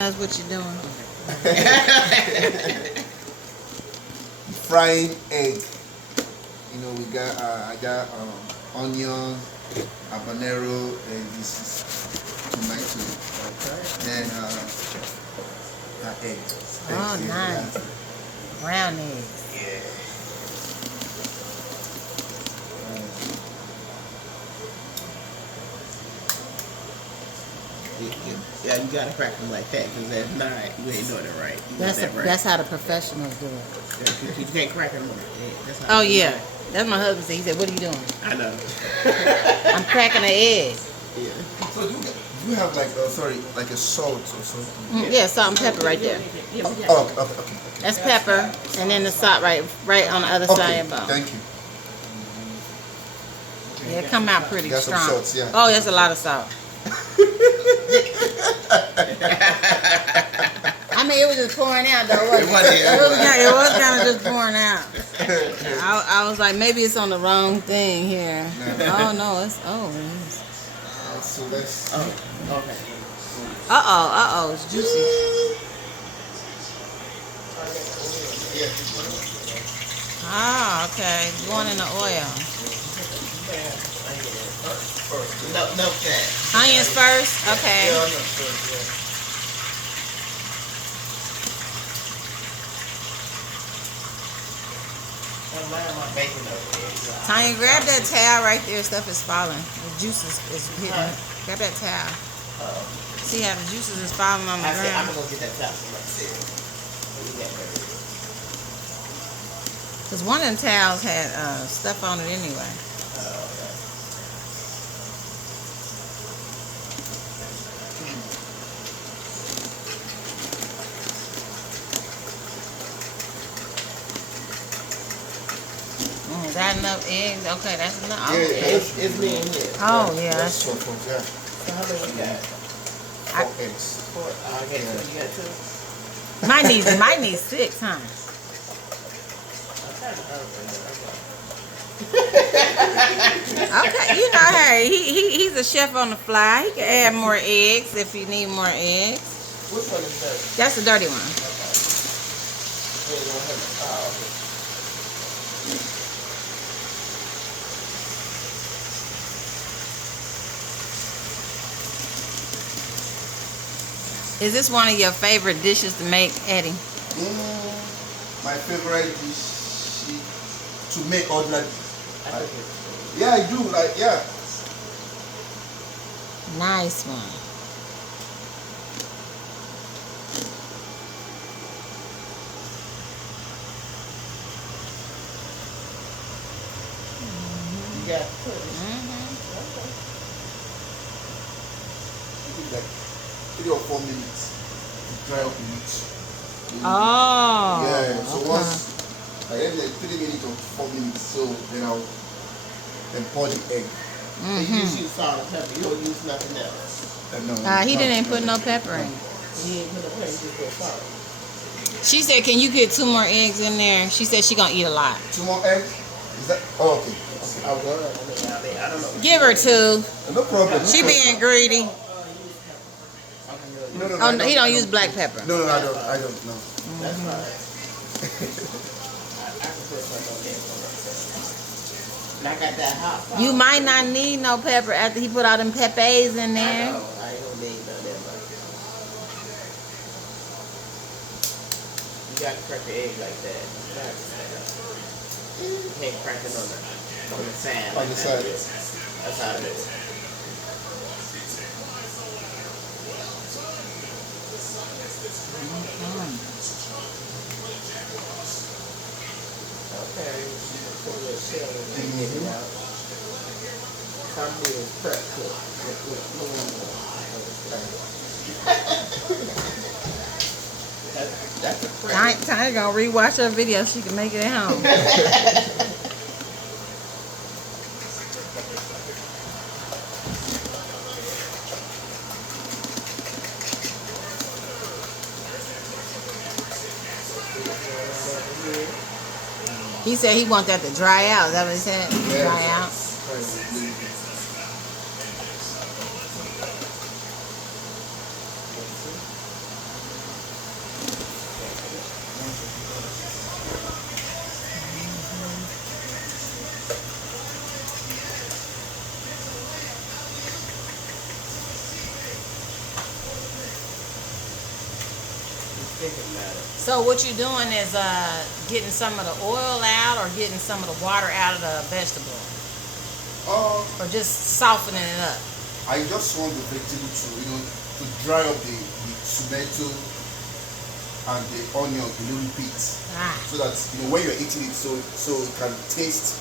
That's what you're doing. Frying egg. You know, we got I got onion, habanero, and this is tomato. Okay. Then that egg. Oh, nice. Brown eggs. Yeah. Yeah, you gotta crack them like that, because that's not, you ain't doing it right. That's how the professionals do it. You can't crack them like that. That's how yeah. That's my husband said. He said, "What are you doing?" I know. I'm cracking an egg. Yeah. So you have like like a salt or something? Yeah, salt and pepper right there. Okay. That's pepper, and then the salt right on the other side of the bone. Thank you. Yeah, it come out pretty Got strong. some salts, yeah. Oh, that's a lot of salt. I mean, it was just pouring out though. It was kind of just pouring out. I was like, maybe it's on the wrong thing here. No. Oh no, it's So let's. Okay. It's juicy. Ah, okay, going in the oil. No fat. Onions first, okay. Yeah, onions first, yeah. Tanya, grab that towel right there. Stuff is falling. The juices is hitting. Grab that towel. See how the juices is falling on the ground. I'm gonna go get that towel from upstairs. Because one of them towels had stuff on it anyway. Is that enough eggs? Okay, that's enough. It's me in here. Oh, yeah. That's So how many you got? 4 eggs. 4. Okay, so you got 2? Might need 6, huh? Okay, you know, hey, he's a chef on the fly. He can add more eggs if you need more eggs. Which one is that? That's the dirty one. Is this one of your favorite dishes to make, Eddie? My favorite dish to make ordinary. Yeah, I do. Yeah. Nice one. You got 3 or 4 minutes to dry up the meat. Oh. Yeah. So okay. once I have like 3 minutes or 4 minutes, so then I'll pour the egg. You just use salt and pepper. You don't use nothing else. He didn't put no pepper in. He didn't put no pepper. He just put salt. She said, "Can you get 2 more eggs in there?" She said she gonna eat a lot. 2 more eggs? Is that? Oh, okay. I don't know. Give her 2. No problem. She being greedy. No, Oh, no, he don't use black pepper. No, I don't. No. That's fine. I got that hot sauce. You might not need no pepper after he put all them peppers in there. I ain't gonna need none of that much. You gotta crack the egg like that. You can't crack it on the side. On the side. That's how it is. Okay. Put a little shell in there. Get it out. Some do is prep cook with That's a prep. Tanya gonna rewatch her video. She can make it at home. He said he want that to dry out. Is that what he said? Yeah. Dry out. thinking about it. So what you're doing is getting some of the oil out, or getting some of the water out of the vegetable, or just softening it up. I just want the vegetable to, to dry up the tomato and the onion a little bit, so that when you're eating it, so it can taste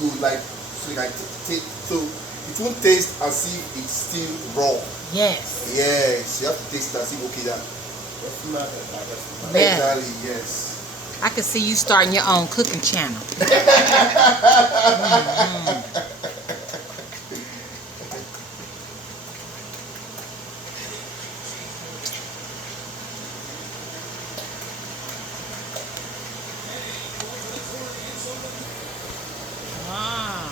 good, like so it can so it won't taste as if it's still raw. Yes. Yes, you have to taste it as if that. Yeah. Exactly. Yes. I can see you starting your own cooking channel. Wow.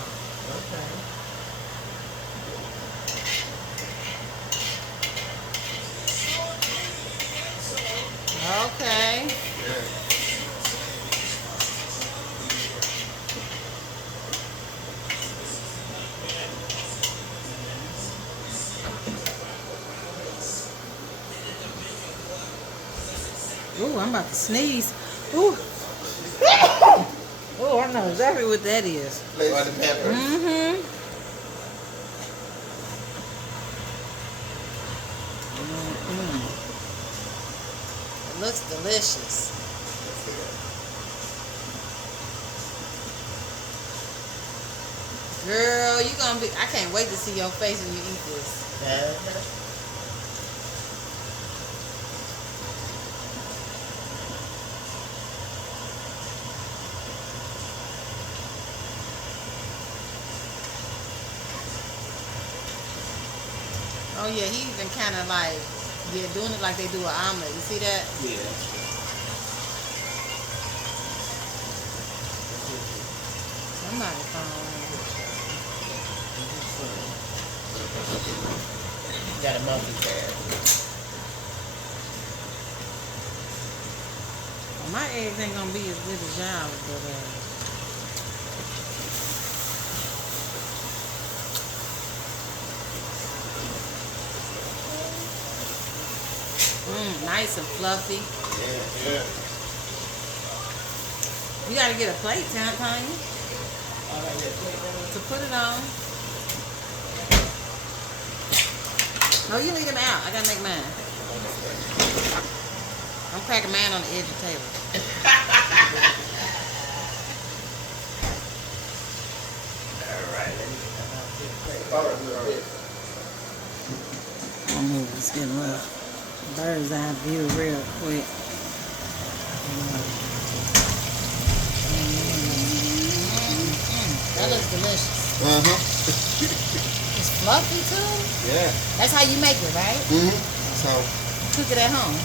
Okay. Ooh, I'm about to sneeze. Ooh. Oh, I know exactly what that is. Flavor the pepper. Mm-hmm. It looks delicious. Girl, you gonna be, I can't wait to see your face when you eat this. Oh yeah, he even kind of like, doing it like they do an omelet. You see that? Yeah. Somebody found. Got a multitask. Well, my eggs ain't gonna be as good as y'all, but nice and fluffy. Yeah. You gotta get a plate, Tanya, to put it on. No, you leave them out. I gotta make mine. I'm cracking mine on the edge of the table. I'll move. It's getting rough. Bird's eye view real quick. That looks delicious. It's fluffy too. Yeah. That's how you make it, right? That's how. Cook it at home.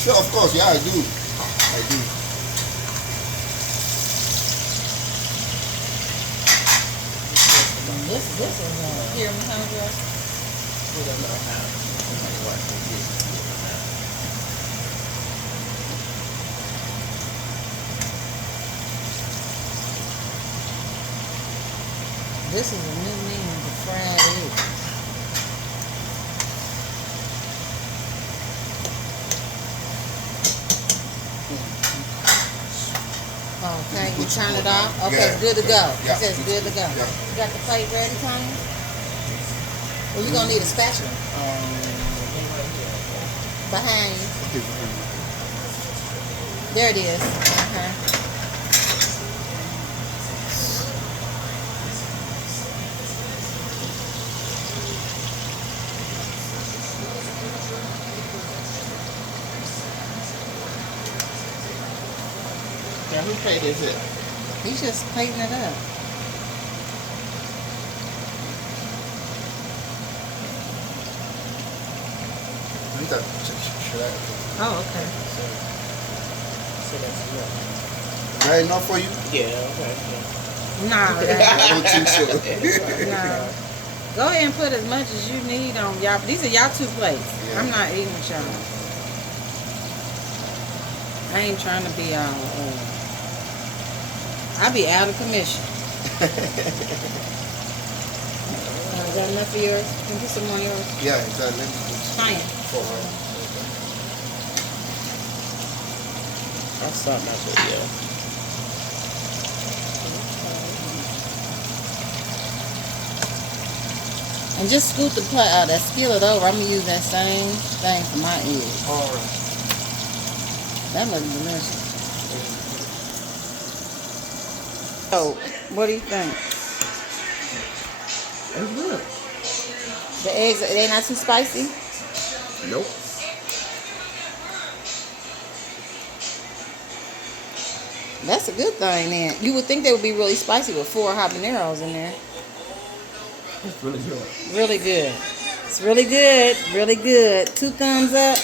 Sure, of course. Yeah, I do. I do. This is here, Alejandro. We don't know how. This is a new meaning for fried egg. Okay, you turn it off? Okay, Yeah. it's good to go. Yeah. It says good to go. Yeah. You got the plate ready, Tony? Well, you're going to need a spatula. Behind you. There it is. Now, who plate is it? He's just plating it up. Should I? Oh, okay. So that's enough. Is that enough for you? Yeah, okay. No, I don't think so. no. Go ahead and put as much as you need on y'all. These are y'all two plates. Yeah. I'm not eating with y'all. I ain't trying to be all. I'll be out of commission. Is that enough for yours? Can you put some more on yours? Yeah, exactly. Fine. That's something I should do. And just scoot the that skillet over. I'm gonna use that same thing for my eggs. All right. That looks delicious. So, what do you think? It's good. The eggs, they not too spicy? Nope. That's a good thing then. You would think they would be really spicy with 4 habaneros in there. It's really good. Really good. It's really good. Really good. 2 thumbs up.